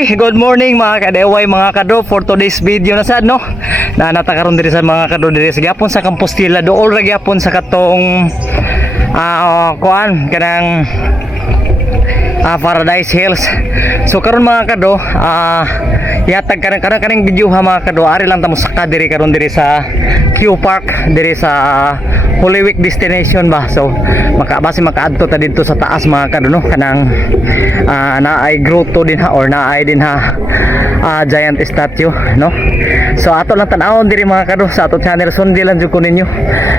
Okay, good morning mga kadeway, mga kado. For today's video na sad no, na natakaroon diri sa mga kado diri sa gyapon sa Compostela, dool ra gyapon sa katong kuan kanang Paradise Hills. So karon mga kado, yatag kaning video ha mga kado, ari lang ta mo saka diri karon diri sa Q Park diri sa Holy Week destination ba. So basi makaadto ta dito sa taas mga kado no, kanang naay grotto din ha, or naay din ha giant statue no. So ato lang tan-awon diri mga kado sa ato channel, sundi lang jud ko ninyo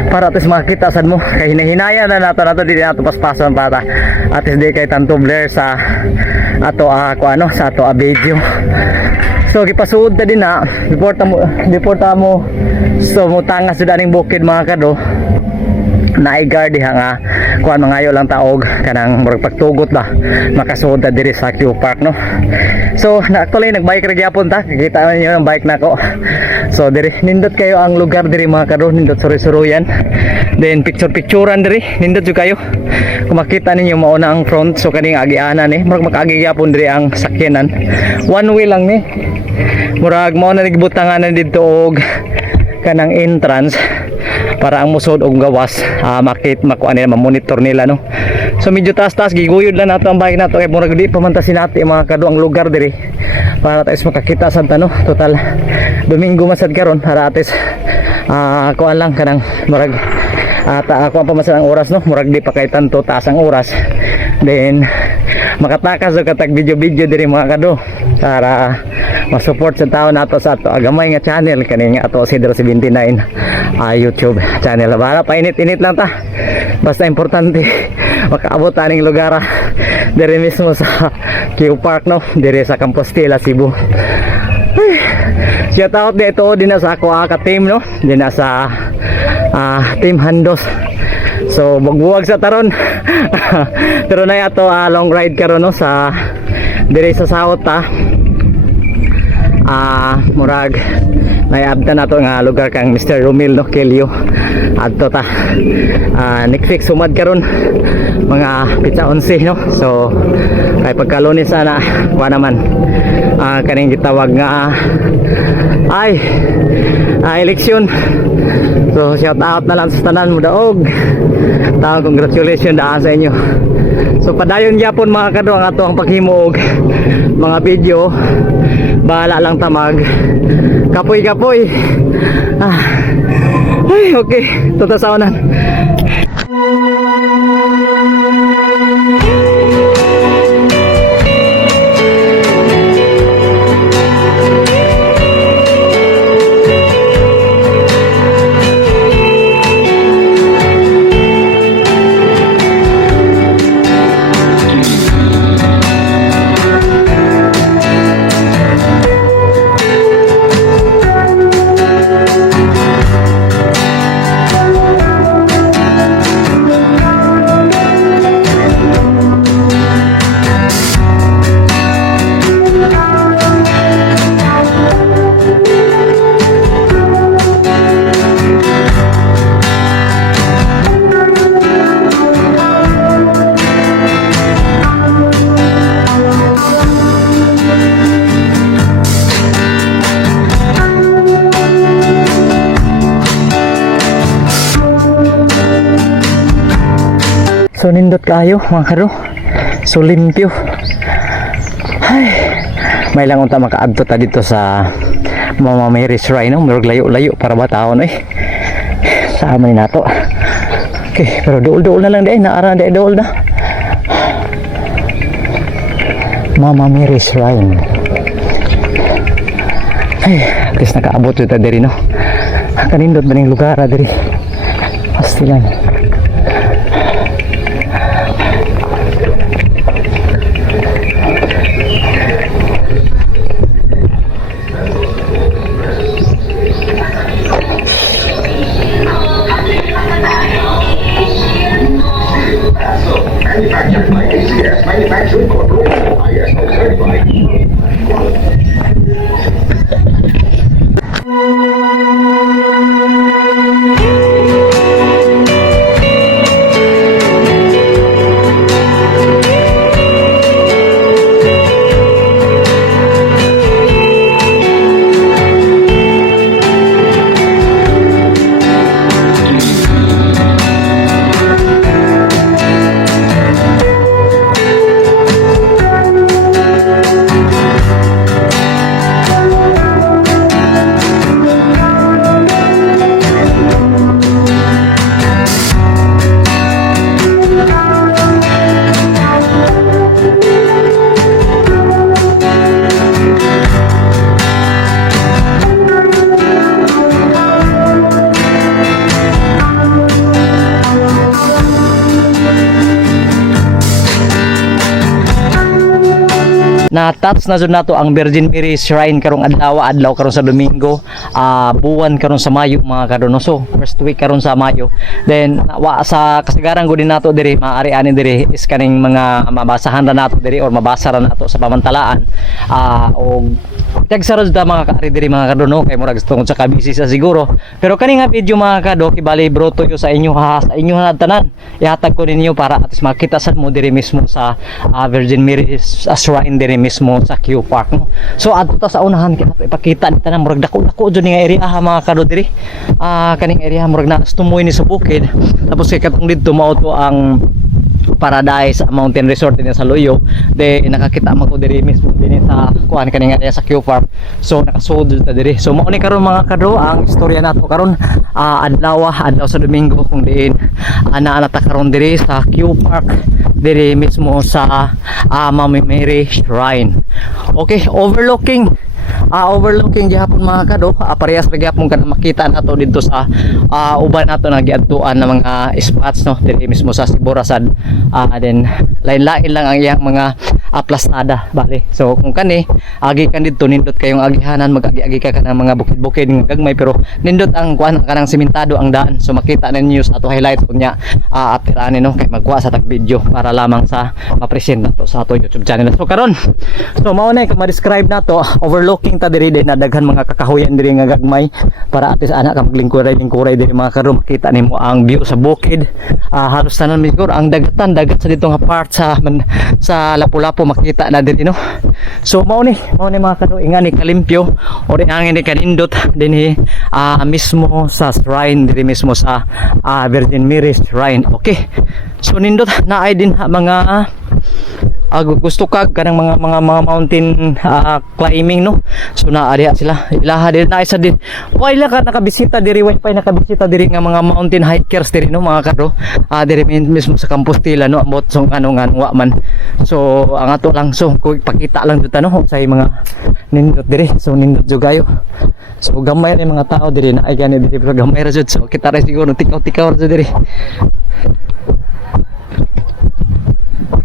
para atis makita sad mo kay hinahinaya na nato diri nato paspason para atis di kay tanto blur sa ato sa ato video. So gipasuod ta din na before ta mo so mutangas jud aning bukid mga kado, naay guard diha nga kuan mangayo lang taog kanang murag pagtugot ba makasuod ta diri sa Q Park no. So actually nagbike ra gyapon ta, kikita niyo ang bike nako. So diri nindot kayo ang lugar diri mga kado, nindot suruy-suruyan, then picturean diri nindot jud kayo. Kung makita ninyo mauna ang front, so kaning agianan murag makagi gyapon diri ang sakyanan, one way lang ni murag mao na nigbutangan na didto og kanang entrance para ang musod og gawas makuan nila, mamonitor nila no. So medyo taas-taas giguyod lang nato ang bike nato kay murag di pamantasin natin mga kado ang lugar diri para tayo makakita sad ta no. Total Domingo masad karon para atis kuan lang kanang murag ako ang pamasan ang oras no, murag di pa kay tanto taas ang oras, then makatakas og katag video diri mga kado para ma-support sa tao nato sa ato agamay nga channel kani nga ato Cedro 79 YouTube channel. Para painit-init lang ta, basta importante makaabot aning lugar diri mismo sa Q Park no, diri sa Compostela, Cebu. Shout out dito din sa ako ka team no, din sa Team Handos. So magbuwag sa taron pero na ato long ride karon no sa diri sa south murag naiabtan nato nga lugar kang Mr. Romil no Kelio adto ta nikfix sumad karon mga pizza 11 no. So kay pagkalunis sana wa naman kaning gitawag nga eleksyon. So shout out na lang sa tanan mo daog tawag, congratulations daan sa inyo. So padayon gyapon mga kado ang ato ang paghimo og mga video, bahala lang tamag kapoy okay tutasaonan. So nindot kayo mga kado, so limpyo. May lang unta makaadto ta dito sa Mama Mary's Shrine no, murag layo-layo para ba taon sama ni nato. Okay, pero dool na lang di naara di dool na Mama Mary's Shrine. At least nakaabot ta diri no, kanindot ba ning lugar diri pastilan. Manufacturing Corporation, ISO certified. na touch na jud nato ang Virgin Mary Shrine karong adlaw karon sa Domingo, buwan karon sa Mayo mga kado no. So first week karon sa Mayo, then wa sa kasagaran gud nato diri maaari ani diri is kaning mga mabasahan ra nato diri or mabasa ra nato sa pamantalaan, o tagsarod ta mga kaari diri mga kado no, kay murag tungod sa kabisi sa siguro. Pero kani nga video mga kado kibali bro to yo sa inyo sa inyo tanan, ihatag ko ninyo para at least makita sa mo diri mismo sa Virgin Mary Shrine diri mismo sa Q Park no. So adto ta sa unahan kay ato ipakita dita na murag dako-dako jud nga area mga kado diri, kaning area murag naas tumoy ni sa bukid, tapos kay katong didto mao to ang Paradise Mountain Resort din sa Loyo. De nakakita man ko diri mismo din sa kuan kaning area sa Q Park. So nakasud ta diri. So mao ni karon mga kado ang istorya nato karon, adlaw sa Domingo kung diin ana ta karon diri sa Q Park diri mismo sa Mami Mary Shrine. Okay, overlooking gihapon mga kado, parehas ra gyapon kana makita nato dito sa uban nato na giadtuan na mga spots no diri mismo sa Siborasad. Then lain-lain lang ang iyang mga plastada bali. So kung kani agi kan dito nindot kayong agihanan, mag-agi ka kanang mga bukid-bukid nga gagmay pero nindot ang kuan kanang sementado ang daan. So makita ninyo sa ato highlight kunya after ani no kay magkuha sa tag video para lamang sa ma-present nato sa ato YouTube channel. So karon, so mao na kung ma-describe nato, overlooking ta diri din na daghan mga kakahuyan diri nga gagmay para at least ana ka maglingkuray diri mga karon makita nimo ang view sa bukid. Halos tanan siguro ang dagat sa dito nga part sa Lapu-Lapu makita na diri no. So mao ni mga kado ingani kalimpyo o ingani kanindot dinhi mismo sa shrine diri mismo sa Virgin Mary Shrine. Okay, so nindot na ay din mga gusto kag kanang mga mountain climbing no. So naa diha sila ilaha diri na isa din wala ka nakabisita diri nakabisita diri nga mga mountain hikers diri no mga kado, diri mismo sa Compostela no ambot song ano nga wa man. So ang ato lang so pakita lang dito no sa mga nindot diri. So nindot jud kayo. So gamay ra mga tao diri na ay gani diri pero gamay ra jud. So kita ra siguro tikaw-tikaw ra jud diri.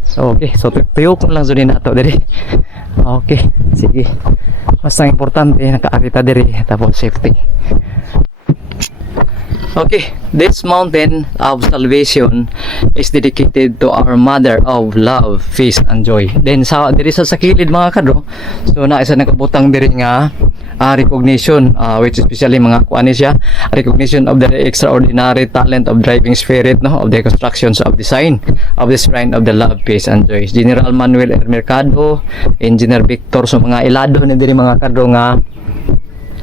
So okay, so tuyo ko lang zuni nato diri. Okay, sige. Mas ang importante nakaakita diri tapos safety. Okay, this mountain of salvation is dedicated to our Mother of Love, Peace and Joy. Then sa diri sa kilid mga kado, so na isa nakabutang diri nga recognition, which especially mga kuan siya, recognition of the extraordinary talent of driving spirit no of the constructions of design of the Shrine of the Love, Peace and Joy. General Manuel R. Mercado, Engineer Victor, so mga ilado na diri mga kado nga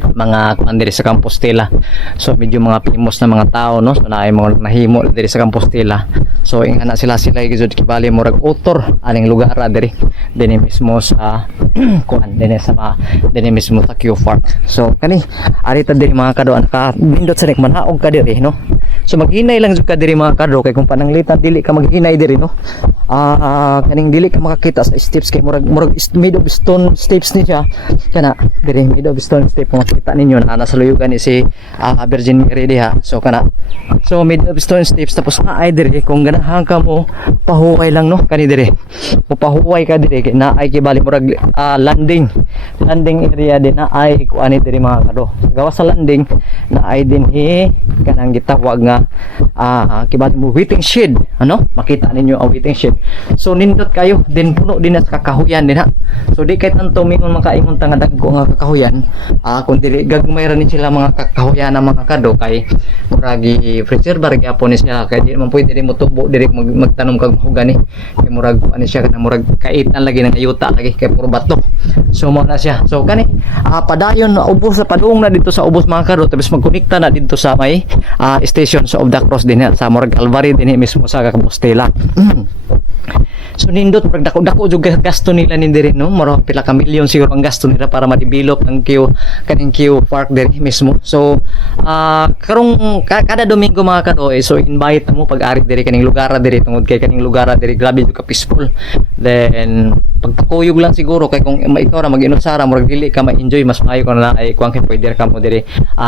mga kuan diri sa Compostela. So medyo mga famous na mga tao no, so naay mga nahimo diri sa Compostela. So ingana sila gizud kibali murag author aning lugar diri dinhi mismo sa kuan dinhi mismo sa Q Park. So kani arita diri mga kado ka bindot sa manhaog ka diri no. So maghinay lang jud ka diri mga kado kay kung pananglitan dili ka maghinay diri no. Kaning dili ka makakita sa steps kay murag made of stone steps ni siya kana diri made of stone step kung makita ninyo na nasa luyugan ni si Virgin Mary diha. So kana so made of stone steps tapos naay diri kung ganahan ka mo pahuway lang no kani diri mo pahuway ka diri na ay kibali murag landing area din na ay kuani diri mga kado. Gawa sa landing na ay dinhi kanang gitawag nga kibali mo waiting shed ano makita ninyo ang waiting shed. So nindot kayo din puno din sa kakahuyan din ha. So di kay tanto mingon makaingon ta nga dagko nga kakahuyan, kung dili gagmay ra ni sila mga kakahuyan na mga kado kay muragi preserve gyapon ni siya kay di man pwede rin mo tubo diri magtanom kag hugani kay murag ani siya kana murag kaitan lagi nang ayuta lagi kay puro bato. So mao na siya. So kani padayon ubos sa padung na dito sa ubos mga kado tapos magkonekta na dito sa may station of the cross din sa murag Calvary din mismo sa Compostela. So nindot pag dako jud gasto nila ni diri no, maro pila ka milyon siguro ang gasto nila para ma-develop ang kaning Q Park diri mismo. So karong kada Domingo mga kado so invite mo pag-ari diri kaning lugar diri tungod kay kaning lugar diri grabe jud ka peaceful. Then pagtakuyog lang siguro kay kung ikaw ra mag-inusara murag dili ka ma-enjoy mas maayo ka na ay kuan kay pwede ka mo diri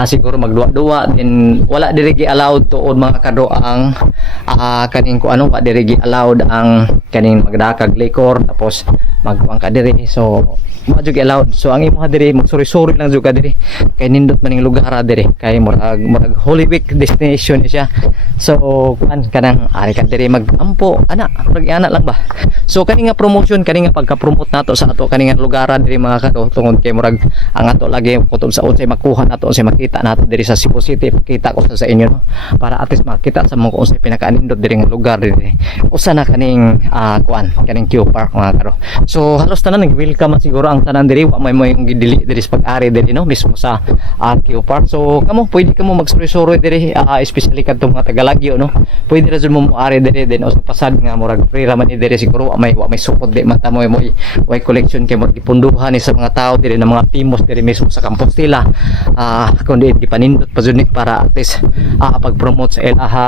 siguro magduwa-duwa then wala diri gi allowed tuod mga kado ang kaning ko ano wa diri gi allowed ang kaning magdakag liquor tapos magkuan ka diri. So mo jud allowed. So ang imo diri magsuri-suri lang jud ka diri. Kay nindot maning lugar diri. Kay murag Holy Week destination siya. So kuan kanang ari ka diri magampo ana, murag ana lang ba. So kani nga promotion, kani nga pagka-promote nato sa ato kani nga lugar diri mga kado, tungod kay murag ang ato lagi kutob sa unsay makuha nato, unsay makita nato diri sa Cebu City, pakita ko sa inyo no, para at least makita sa mo kung unsay pinakaanindot diri nga lugar diri. Usa na kaning kuan kaning Q Park mga kado. So halos tanan nag-welcome siguro ang tanan diri, wa may yung gidili diri sa pag-ari diri no, mismo sa Q Park. So kamo pwede kamo magsuri-suri diri, especially kadto mga tagalagyo no, pwede ra jud mo ari diri din usa pasad nga murag free ra man ni diri siguro, wa may sukod di man ta mo way collection kay mo gipunduhan ni sa mga tao diri na mga timos diri mismo sa Compostela, kundi gipanindot pa jud ni para at least pag-promote sa ilaha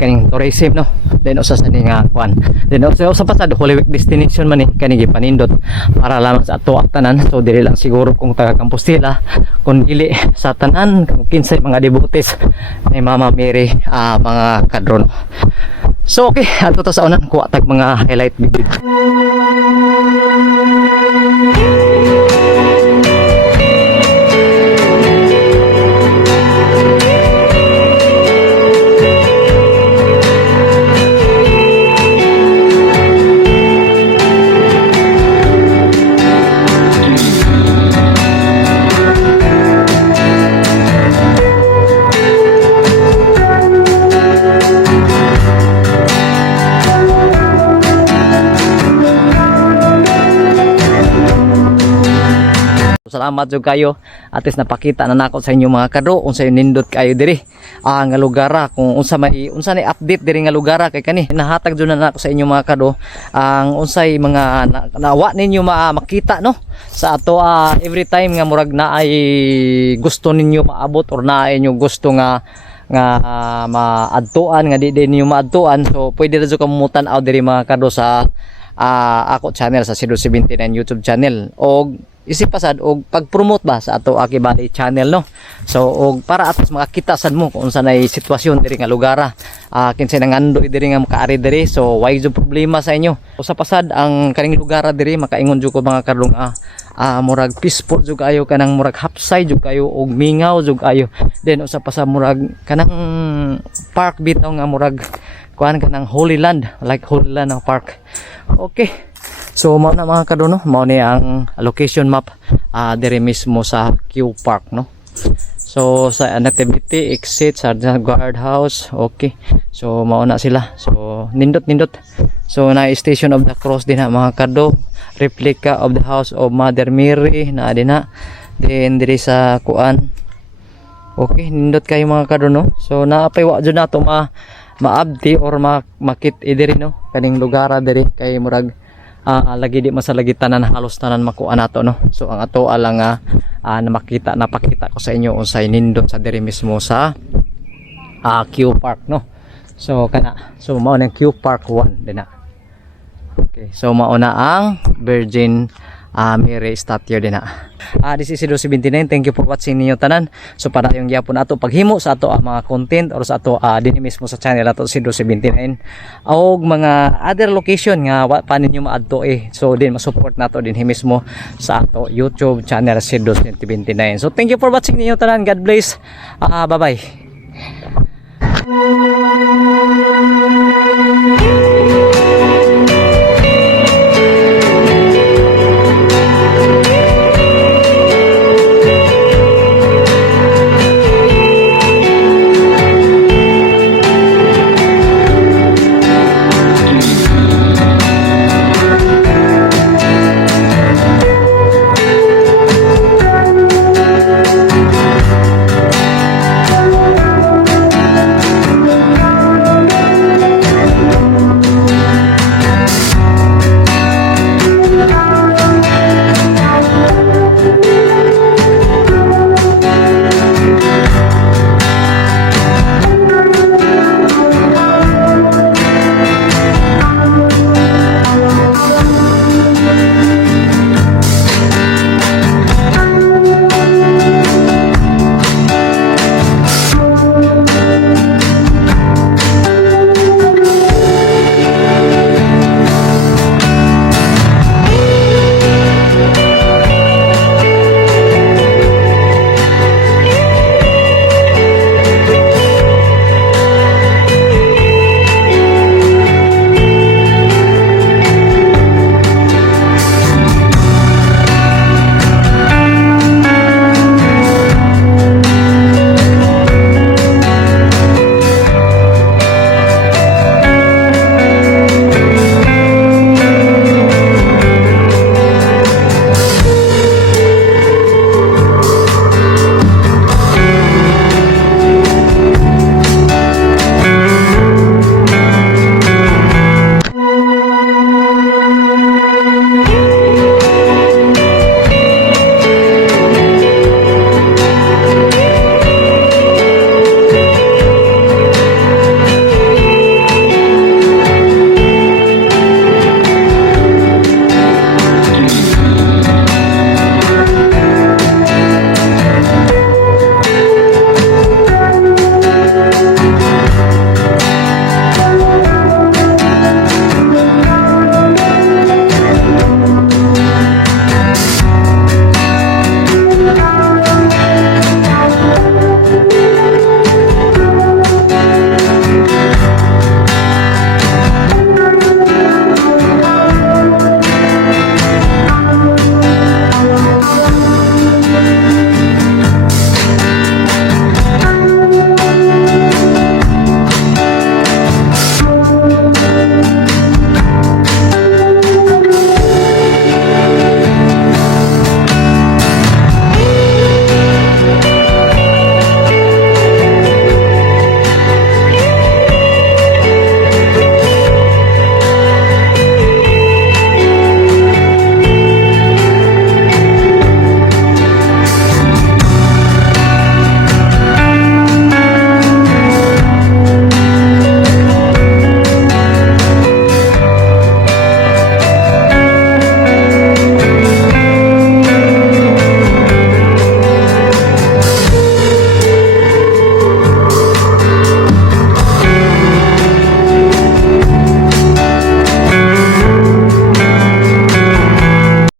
kaning tourism no. Then usa sa nga kuan, then usa pa sa Holy Week destination man ni kani gipanindot para lamang sa ato tanan. So dili lang siguro kung taga Compostela, kung dili sa tanan kung kinsay mga devotees ni Mama Mary mga kadron. So okay, ato ta sa unan kuha tag mga highlight video. Salamat jud kayo, at least napakita na nako sa inyo mga kado unsay nindot kayo diri nga lugar, kung unsa ni update diri nga lugar kay kani nahatag jud na nako sa inyo mga kado ang unsay mga nawa ninyo makita no sa ato every time nga murag na ay gusto ninyo maabot or na ay inyo gusto nga maadtuan nga di ninyo maadtuan. So pwede ra jud kamutan aw diri mga kado sa ako channel sa Sidro 79 YouTube channel, og isip pasad og pag-promote ba sa ato Akibali channel no. So og para atos makakita sad mo kung unsa nay sitwasyon diri nga lugar, kinsay nangandoy diri nga makaari diri. So why jud problema sa inyo. Usa pasad ang kaning lugar diri makaingon jud ko mga karong murag peaceful jud kayo, kanang murag hapsay jud kayo og mingaw jud kayo. Then usa pa sa murag kanang park bitaw nga murag kuan kanang Holy Land, like Holy Land ang park. Okay. So mao na mga kado no, mao ni ang location map diri mismo sa Q Park no. So sa Nativity exit sa guardhouse. Okay. So mao na sila. So nindot. So na Station of the Cross din na mga kado, replica of the House of Mother Mary na din na. Then diri sa kuan. Okay, nindot kayo mga kado no. So naapay wa jud nato maabdi or makit diri no kaning lugar diri kay murag lagi di masalagi tanan halos tanan makuha nato no. So ang ato alang napakita ko sa inyo unsay nindot sa diri mismo sa Q Park no. So mao nang Q Park 1 din na. Okay, so mao na ang Virgin Mary statue din na. This is Sidro 79. Thank you for watching ninyo tanan. So para yung gyapon ato paghimo sa ato mga content or sa ato din mismo sa channel ato Sidro 79 og mga other location nga pa ninyo maadto so din ma-support nato din mismo sa ato YouTube channel Sidro 79. So thank you for watching ninyo tanan. God bless. Bye bye.